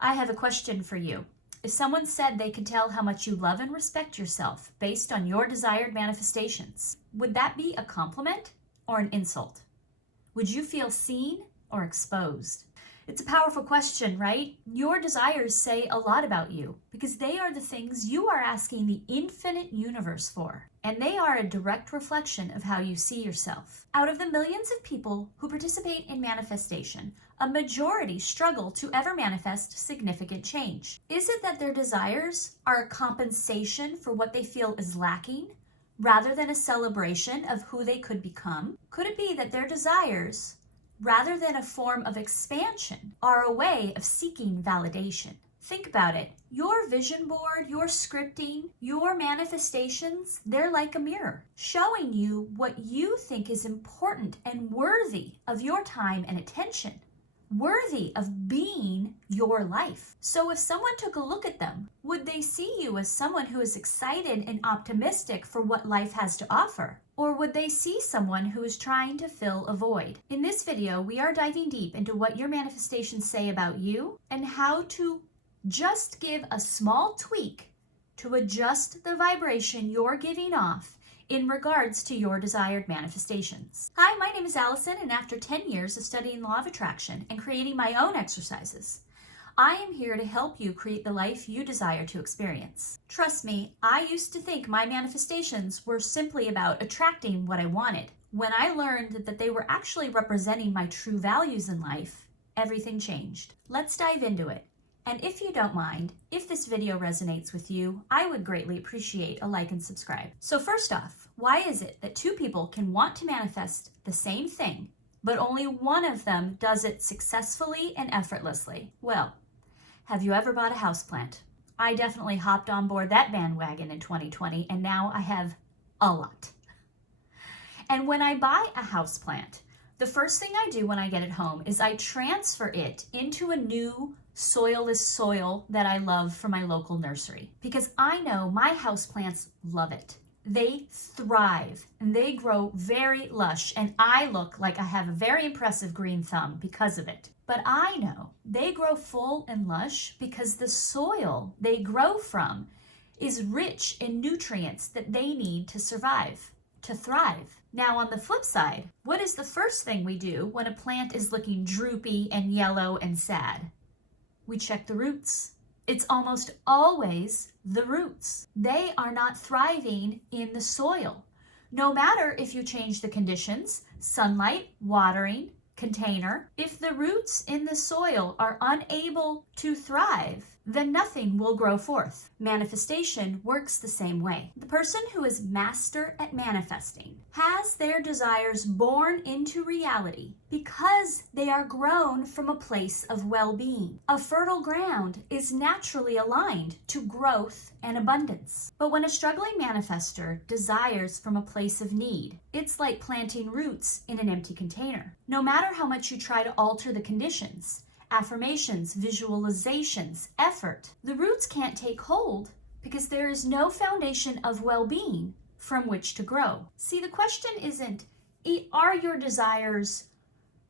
I have a question for you. If someone said they could tell how much you love and respect yourself based on your desired manifestations, would that be a compliment or an insult? Would you feel seen or exposed? It's a powerful question, right? Your desires say a lot about you because they are the things you are asking the infinite universe for, and they are a direct reflection of how you see yourself. Out of the millions of people who participate in manifestation, a majority struggle to ever manifest significant change. Is it that their desires are a compensation for what they feel is lacking, rather than a celebration of who they could become? Could it be that their desires, rather than a form of expansion, are a way of seeking validation? Think about it. Your vision board, your scripting, your manifestations, they're like a mirror, showing you what you think is important and worthy of your time and attention, worthy of being your life. So if someone took a look at them, would they see you as someone who is excited and optimistic for what life has to offer? Or would they see someone who is trying to fill a void? In this video, we are diving deep into what your manifestations say about you and how to just give a small tweak to adjust the vibration you're giving off in regards to your desired manifestations. Hi, my name is Allison, and after 10 years of studying the law of attraction and creating my own exercises, I am here to help you create the life you desire to experience. Trust me, I used to think my manifestations were simply about attracting what I wanted. When I learned that they were actually representing my true values in life, everything changed. Let's dive into it. And if you don't mind, if this video resonates with you, I would greatly appreciate a like and subscribe. So first off, why is it that two people can want to manifest the same thing, but only one of them does it successfully and effortlessly? Well, have you ever bought a houseplant? I definitely hopped on board that bandwagon in 2020, and now I have a lot. And when I buy a houseplant, the first thing I do when I get it home is I transfer it into a new soilless soil that I love from my local nursery, because I know my houseplants love it. They thrive and they grow very lush, and I look like I have a very impressive green thumb because of it. But I know they grow full and lush because the soil they grow from is rich in nutrients that they need to survive, to thrive. Now, on the flip side, what is the first thing we do when a plant is looking droopy and yellow and sad? We check the roots. It's almost always the roots. They are not thriving in the soil. No matter if you change the conditions, sunlight, watering, container, if the roots in the soil are unable to thrive, then nothing will grow forth. Manifestation works the same way. The person who is master at manifesting has their desires born into reality because they are grown from a place of well-being. A fertile ground is naturally aligned to growth and abundance. But when a struggling manifester desires from a place of need, it's like planting roots in an empty container. No matter how much you try to alter the conditions, affirmations, visualizations, effort, the roots can't take hold because there is no foundation of well-being from which to grow. See, the question isn't, are your desires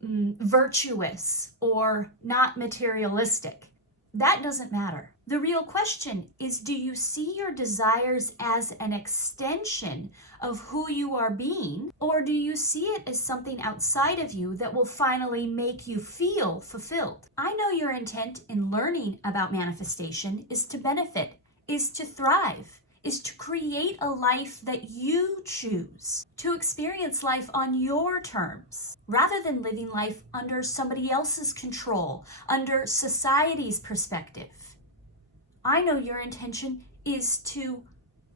virtuous or not materialistic? That doesn't matter. The real question is, do you see your desires as an extension of who you are being, or do you see it as something outside of you that will finally make you feel fulfilled? I know your intent in learning about manifestation is to benefit, is to thrive, is to create a life that you choose, to experience life on your terms, rather than living life under somebody else's control, under society's perspective. I know your intention is to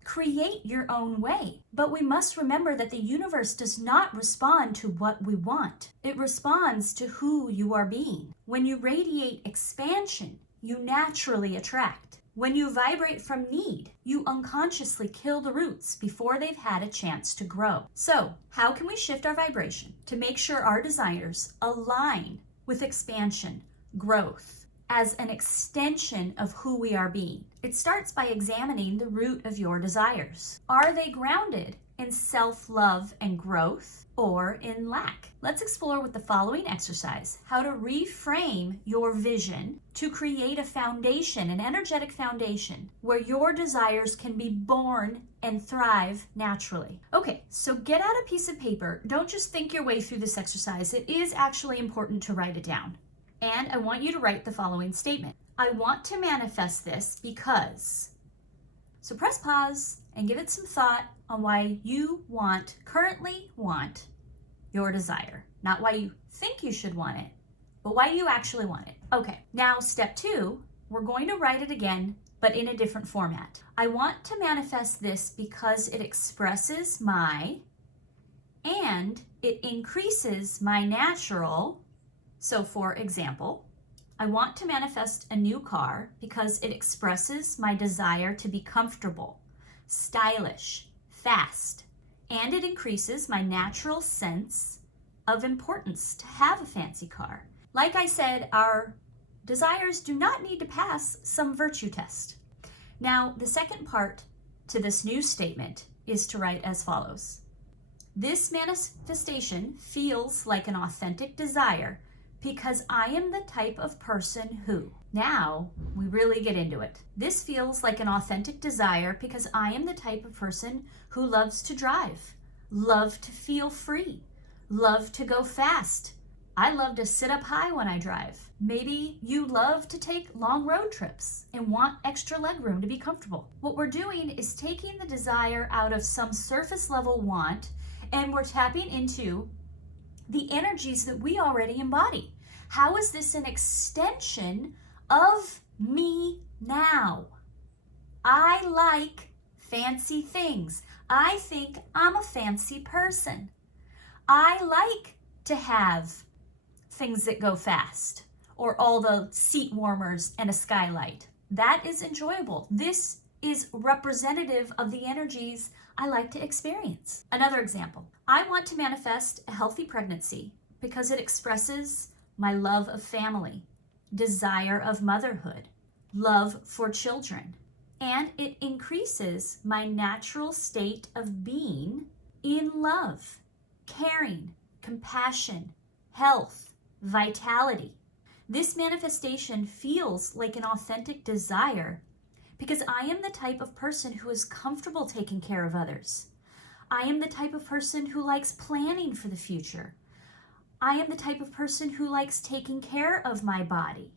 create your own way, but we must remember that the universe does not respond to what we want. It responds to who you are being. When you radiate expansion, you naturally attract. When you vibrate from need, you unconsciously kill the roots before they've had a chance to grow. So, how can we shift our vibration to make sure our desires align with expansion, growth, as an extension of who we are being? It starts by examining the root of your desires. Are they grounded in self-love and growth, or in lack? Let's explore with the following exercise how to reframe your vision to create a foundation, an energetic foundation, where your desires can be born and thrive naturally. Okay, so get out a piece of paper. Don't just think your way through this exercise. It is actually important to write it down. And I want you to write the following statement. I want to manifest this because. So press pause and give it some thought on why you currently want your desire. Not why you think you should want it, but why you actually want it. Okay, now step 2, we're going to write it again, but in a different format. I want to manifest this because it expresses my, and it increases my natural. So for example, I want to manifest a new car because it expresses my desire to be comfortable, stylish, fast, and it increases my natural sense of importance to have a fancy car. Like I said, our desires do not need to pass some virtue test. Now, the second part to this new statement is to write as follows. This manifestation feels like an authentic desire because I am the type of person who. Now, we really get into it. This feels like an authentic desire because I am the type of person who loves to drive, love to feel free, love to go fast. I love to sit up high when I drive. Maybe you love to take long road trips and want extra leg room to be comfortable. What we're doing is taking the desire out of some surface level want, and we're tapping into the energies that we already embody. How is this an extension of me now? I like fancy things. I think I'm a fancy person. I like to have things that go fast, or all the seat warmers and a skylight. That is enjoyable. This is representative of the energies I like to experience. Another example, I want to manifest a healthy pregnancy because it expresses my love of family, desire of motherhood, love for children, and it increases my natural state of being in love, caring, compassion, health, vitality. This manifestation feels like an authentic desire because I am the type of person who is comfortable taking care of others. I am the type of person who likes planning for the future. I am the type of person who likes taking care of my body.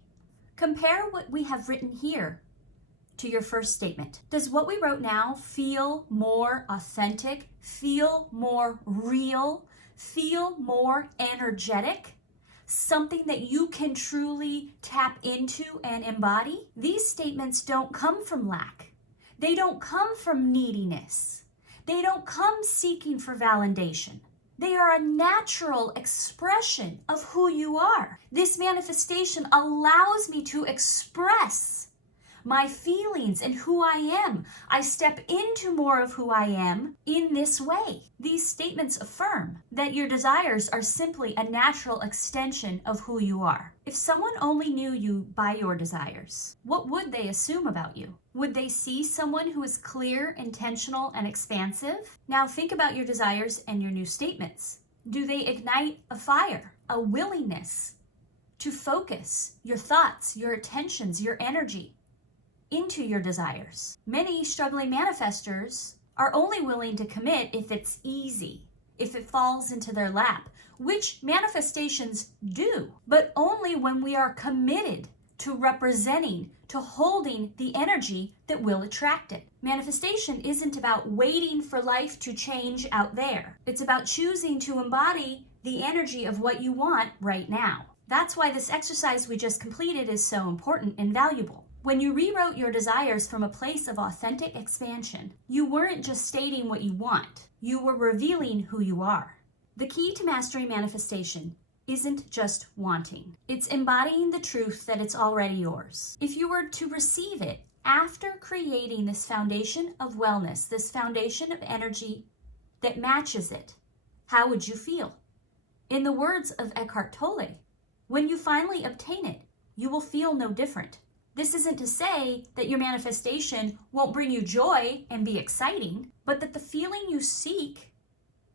Compare what we have written here to your first statement. Does what we wrote now feel more authentic, feel more real, feel more energetic? Something that you can truly tap into and embody? These statements don't come from lack. They don't come from neediness. They don't come seeking for validation. They are a natural expression of who you are. This manifestation allows me to express my feelings and who I am. I step into more of who I am in this way. These statements affirm that your desires are simply a natural extension of who you are. If someone only knew you by your desires, what would they assume about you? Would they see someone who is clear, intentional, and expansive? Now think about your desires and your new statements. Do they ignite a fire, a willingness to focus your thoughts, your attentions, your energy into your desires? Many struggling manifestors are only willing to commit if it's easy, if it falls into their lap, which manifestations do, but only when we are committed to representing, to holding the energy that will attract it. Manifestation isn't about waiting for life to change out there. It's about choosing to embody the energy of what you want right now. That's why this exercise we just completed is so important and valuable. When you rewrote your desires from a place of authentic expansion, you weren't just stating what you want, you were revealing who you are. The key to mastering manifestation isn't just wanting. It's embodying the truth that it's already yours. If you were to receive it after creating this foundation of wellness, this foundation of energy that matches it, how would you feel? In the words of Eckhart Tolle, when you finally obtain it, you will feel no different. This isn't to say that your manifestation won't bring you joy and be exciting, but that the feeling you seek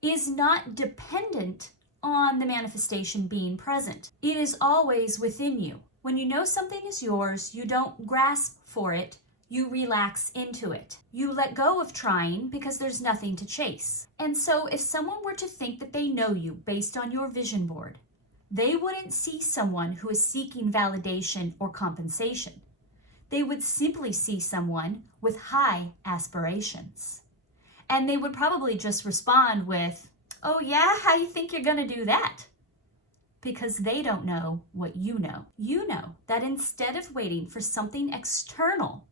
is not dependent on the manifestation being present. It is always within you. When you know something is yours, you don't grasp for it, you relax into it. You let go of trying because there's nothing to chase. And so if someone were to think that they know you based on your vision board, they wouldn't see someone who is seeking validation or compensation. They would simply see someone with high aspirations. And they would probably just respond with, "Oh yeah, how you think you're gonna do that?" Because they don't know what you know. You know that instead of waiting for something external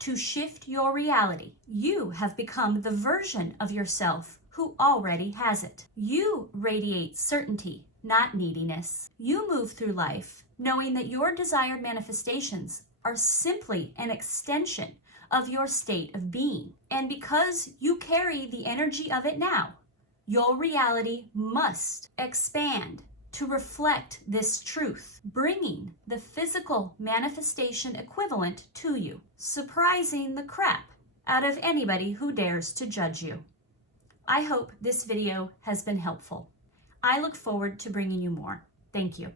to shift your reality, you have become the version of yourself who already has it. You radiate certainty, not neediness. You move through life knowing that your desired manifestations are simply an extension of your state of being. And because you carry the energy of it now, your reality must expand to reflect this truth, bringing the physical manifestation equivalent to you, surprising the crap out of anybody who dares to judge you. I hope this video has been helpful. I look forward to bringing you more. Thank you.